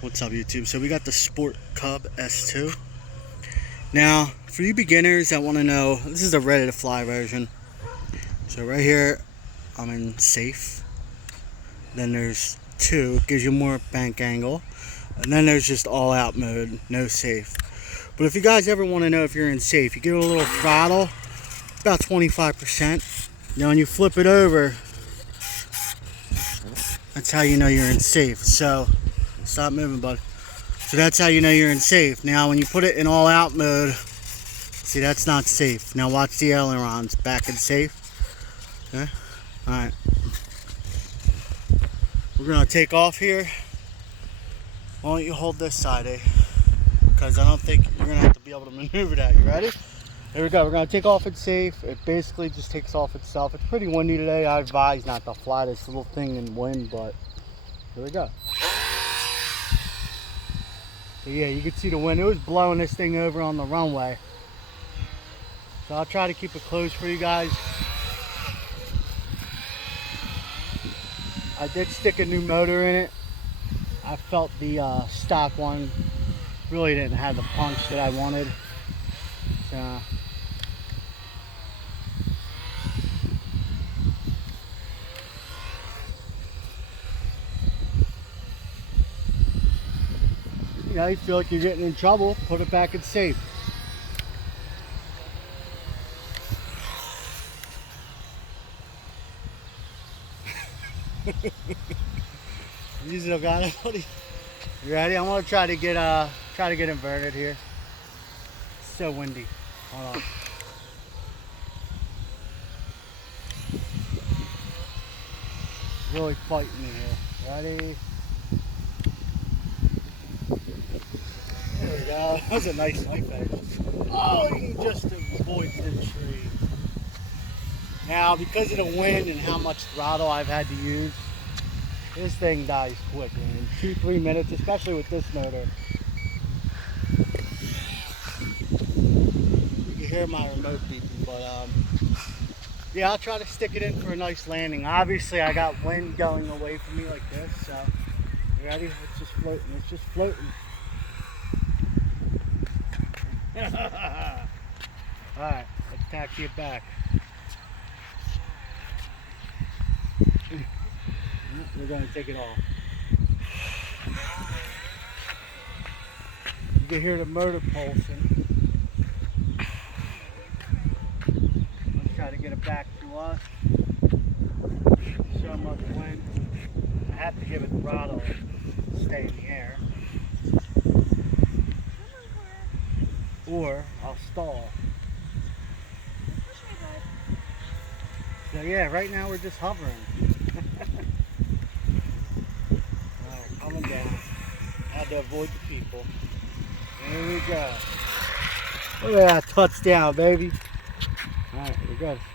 What's up, YouTube? So we got the Sport Cub S2. Now, for you beginners that want to know, this is the ready to fly version. So right here, I'm in safe. Then there's 2, it gives you more bank angle. And then there's just all out mode, no safe. But if you guys ever want to know if you're in safe, you give it a little throttle, about 25%. Now when you flip it over, that's how you know you're in safe. So, stop moving, bud. So that's how you know you're in safe. Now when you put it in all out mode, see, that's not safe. Now watch the ailerons, back in safe. Okay, alright. We're gonna take off here. Why don't you hold this side, eh? Because I don't think you're gonna have to be able to maneuver that. You ready? Here we go. We're gonna take off it safe. It basically just takes off itself. It's pretty windy today. I advise not to fly this little thing in wind, but here we go. So yeah, you can see the wind. It was blowing this thing over on the runway. So I'll try to keep it closed for you guys. I did stick a new motor in it. I felt the stock one really didn't have the punch that I wanted. So you know, you feel like you're getting in trouble, put it back in safe. You still got it, buddy? You ready? I'm gonna try to get inverted here. It's so windy. Hold on. Really fighting me here. Ready? There we go. That was a nice knife edge. Oh, he just avoids the tree. Now, because of the wind and how much throttle I've had to use, this thing dies quick, man. In 2-3 minutes, especially with this motor. You can hear my remote beeping, but yeah, I'll try to stick it in for a nice landing. Obviously, I got wind going away from me like this, so you ready? It's just floating. It's just floating. Alright, let's taxi it back. We're going to take it off. You can hear the motor pulsing. Let's try to get it back to us. So much wind. I have to give it throttle to stay in the air. Or I'll stall. So yeah, right now we're just hovering. Alright, coming down. Had to avoid the people. Here we go. Look at that touchdown, baby. Alright, we're good.